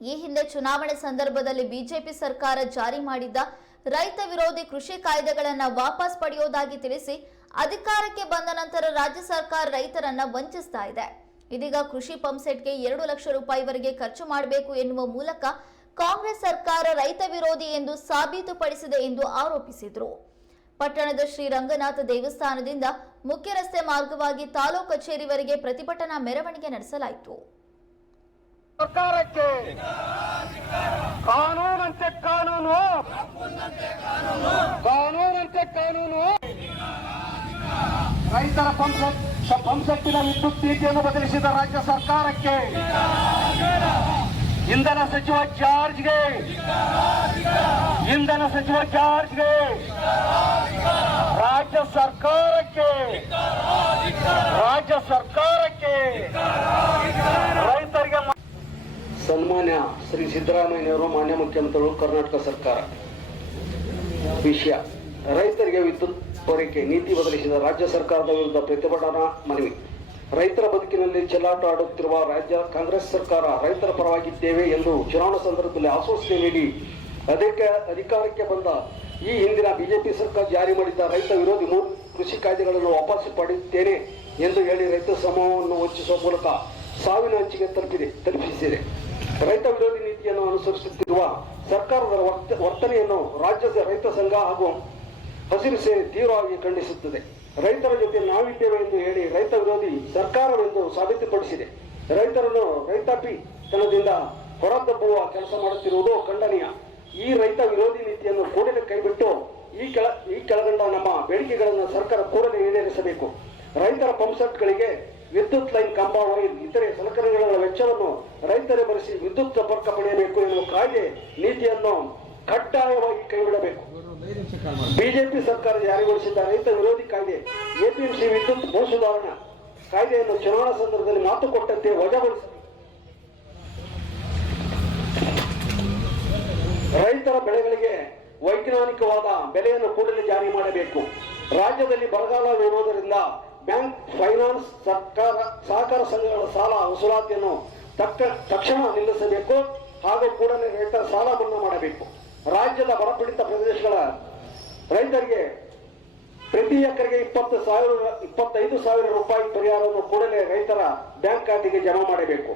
ಈ ಹಿಂದೆ ಚುನಾವಣೆ ಸಂದರ್ಭದಲ್ಲಿ ಬಿಜೆಪಿ ಸರ್ಕಾರ ಜಾರಿ ಮಾಡಿದ್ದ ರೈತ ವಿರೋಧಿ ಕೃಷಿ ಕಾಯ್ದೆಗಳನ್ನು ವಾಪಸ್ ಪಡೆಯೋದಾಗಿ ತಿಳಿಸಿ ಅಧಿಕಾರಕ್ಕೆ ಬಂದ ನಂತರ ರಾಜ್ಯ ಸರ್ಕಾರ ರೈತರನ್ನ ವಂಚಿಸ್ತಾ ಇದೆ. ಇದೀಗ ಕೃಷಿ ಪಂಪ್ಸೆಟ್ಗೆ ಎರಡು ಲಕ್ಷ ರೂಪಾಯಿವರೆಗೆ ಖರ್ಚು ಮಾಡಬೇಕು ಎನ್ನುವ ಮೂಲಕ ಕಾಂಗ್ರೆಸ್ ಸರ್ಕಾರ ರೈತ ವಿರೋಧಿ ಎಂದು ಸಾಬೀತುಪಡಿಸಿದೆ ಎಂದು ಆರೋಪಿಸಿದರು. ಪಟ್ಟಣದ ಶ್ರೀ ರಂಗನಾಥ ದೇವಸ್ಥಾನದಿಂದ ಮುಖ್ಯ ರಸ್ತೆ ಮಾರ್ಗವಾಗಿ ತಾಲೂಕು ಕಚೇರಿವರೆಗೆ ಪ್ರತಿಭಟನಾ ಮೆರವಣಿಗೆ ನಡೆಸಲಾಯಿತು. ಸರ್ಕಾರಕ್ಕೆ ಕಾನೂನಂತೆ ಕಾನೂನು. ಕಾನೂನಂತೆ ಕಾನೂನು. ರೈತರ ಸಂಸತ್ತಿನ ವಿದ್ಯುತ್ ನೀತಿಯನ್ನು ಬದಲಿಸಿದ ರಾಜ್ಯ ಸರ್ಕಾರಕ್ಕೆ ಇಂಧನ ಸಚಿವ ಜಾರ್ಜ್ಗೆ. ಇಂಧನ ಸಚಿವ ಜಾರ್ಜ್ಗೆ ರಾಜ್ಯ ಸರ್ಕಾರಕ್ಕೆ ರಾಜ್ಯ ಸರ್ಕಾರಕ್ಕೆ ರೈತರಿಗೆ ಮ- ಸನ್ಮಾನ್ಯ ಶ್ರೀ ಸಿದ್ದರಾಮಯ್ಯನವರು, ಮಾನ್ಯ ಮುಖ್ಯಮಂತ್ರಿಗಳು, ಕರ್ನಾಟಕ ಸರ್ಕಾರ. ವಿಷಯ. ರೈತರಿಗೆ ವಿದ್ಯುತ್ ಪೂರೈಕೆ ನೀತಿ ಬದಲಿಸಿದ ರಾಜ್ಯ ಸರ್ಕಾರದ ವಿರುದ್ಧ ಪ್ರತಿಭಟನಾ ಮನವಿ. ರೈತರ ಬದುಕಿನಲ್ಲಿ ಚೆಲ್ಲಾಟ ಆಡುತ್ತಿರುವ ರಾಜ್ಯ ಕಾಂಗ್ರೆಸ್ ಸರ್ಕಾರ ರೈತರ ಪರವಾಗಿದ್ದೇವೆ ಎಂದು ಚುನಾವಣಾ ಸಂದರ್ಭದಲ್ಲಿ ಆಶ್ವಾಸನೆ ನೀಡಿ ಅದಕ್ಕೆ ಅಧಿಕಾರಕ್ಕೆ ಬಂದ ಈ ಹಿಂದಿನ ಬಿಜೆಪಿ ಸರ್ಕಾರ ಜಾರಿ ಮಾಡಿದ್ದ ರೈತ ವಿರೋಧಿ ಮೂರು ಕೃಷಿ ಕಾಯ್ದೆಗಳನ್ನು ವಾಪಸ್ ಪಡೆಯುತ್ತೇನೆ ಎಂದು ಹೇಳಿ ರೈತ ಸಮೂಹವನ್ನು ವಂಚಿಸುವ ಮೂಲಕ ಸಾವಿನ ಅಂಚಿಗೆ ತಲುಪಿದೆ, ತಲುಪಿಸಿದೆ. ರೈತ ವಿರೋಧಿ ನೀತಿಯನ್ನು ಅನುಸರಿಸುತ್ತಿರುವ ಸರ್ಕಾರದ ವರ್ತ- ವರ್ತನೆಯನ್ನು ರಾಜ್ಯದ ರೈತ ಸಂಘ ಹಾಗೂ ಹಸಿರು ಸೇನೆ ತೀವ್ರವಾಗಿ ಖಂಡಿಸುತ್ತದೆ. ರೈತರ ಜೊತೆ ನಾವಿದ್ದೇವೆ ಎಂದು ಹೇಳಿ ರೈತ ವಿರೋಧಿ ಸರ್ಕಾರವೆಂದು ಸಾಬೀತುಪಡಿಸಿದೆ. ರೈತರನ್ನು ರೈತಾಪಿ ತನದಿಂದ ಹೊರದಬ್ಬುವ ಕೆಲಸ ಮಾಡುತ್ತಿರುವುದು ಖಂಡನೀಯ. ಈ ರೈತ ವಿರೋಧಿ ನೀತಿಯನ್ನು ಕೂಡಲೇ ಕೈಬಿಟ್ಟು ಈ ಕೆಳ, ಈ ಕೆಳಗಂಡ ನಮ್ಮ ಬೇಡಿಕೆಗಳನ್ನು ಸರ್ಕಾರ ಕೂಡಲೇ ಈಡೇರಿಸಬೇಕು. ರೈತರ ಪಂಪ್ಸೆಟ್ಗಳಿಗೆ ವಿದ್ಯುತ್ ಲೈನ್ ಕಂಬ ಇತರೆ ಸಲಕರಣೆಗಳ ವೆಚ್ಚವನ್ನು ರೈತರೇ ಭರಿಸಿ ವಿದ್ಯುತ್ ಸಂಪರ್ಕ ಪಡೆಯಬೇಕು ಎನ್ನುವ ಕಾಯ್ದೆ ನೀತಿಯನ್ನು ಕಡ್ಡಾಯವಾಗಿ ಕೈಬಿಡಬೇಕು ಬಿಜೆಪಿ ಸರ್ಕಾರ ಜಾರಿಗೊಳಿಸಿದ್ದ ರೈತ ವಿರೋಧಿ ಕಾಯ್ದೆ, ಎಪಿಎಂಸಿ ವಿದ್ಯುತ್ ಭೂ ಸುಧಾರಣಾ ಕಾಯ್ದೆಯನ್ನು ಚುನಾವಣಾ ಸಂದರ್ಭದಲ್ಲಿ ಮಾತು ಕೊಟ್ಟಂತೆ ವಜಾಗೊಳಿಸಬೇಕು ರೈತರ ಬೆಳೆಗಳಿಗೆ ವೈಜ್ಞಾನಿಕವಾದ ಬೆಲೆಯನ್ನು ಕೂಡಲೇ ಜಾರಿ ಮಾಡಬೇಕು. ರಾಜ್ಯದಲ್ಲಿ ಬರಗಾಲ ಇರುವುದರಿಂದ ಬ್ಯಾಂಕ್ ಫೈನಾನ್ಸ್ ಸರ್ಕಾರ, ಸಹಕಾರ ಸಂಘಗಳ ಸಾಲ ವಸೂಲಾತಿಯನ್ನು ತಕ್ಕ ತಕ್ಷಣ ನಿಲ್ಲಿಸಬೇಕು ಹಾಗೂ ಕೂಡಲೇ ರೈತರ ಸಾಲ ಮನ್ನಾ ಮಾಡಬೇಕು. ರಾಜ್ಯದ ಬರಪೀಡಿತ ಪ್ರದೇಶಗಳ ರೈತರಿಗೆ ಪ್ರತಿ ಎಕರೆಗೆ ಇಪ್ಪತ್ತು ಸಾವಿರ, ಇಪ್ಪತ್ತೈದು ಸಾವಿರ ರೂಪಾಯಿ ಪರಿಹಾರವನ್ನು ಕೂಡಲೇ ರೈತರ ಬ್ಯಾಂಕ್ ಖಾತೆಗೆ ಜಮಾ ಮಾಡಬೇಕು.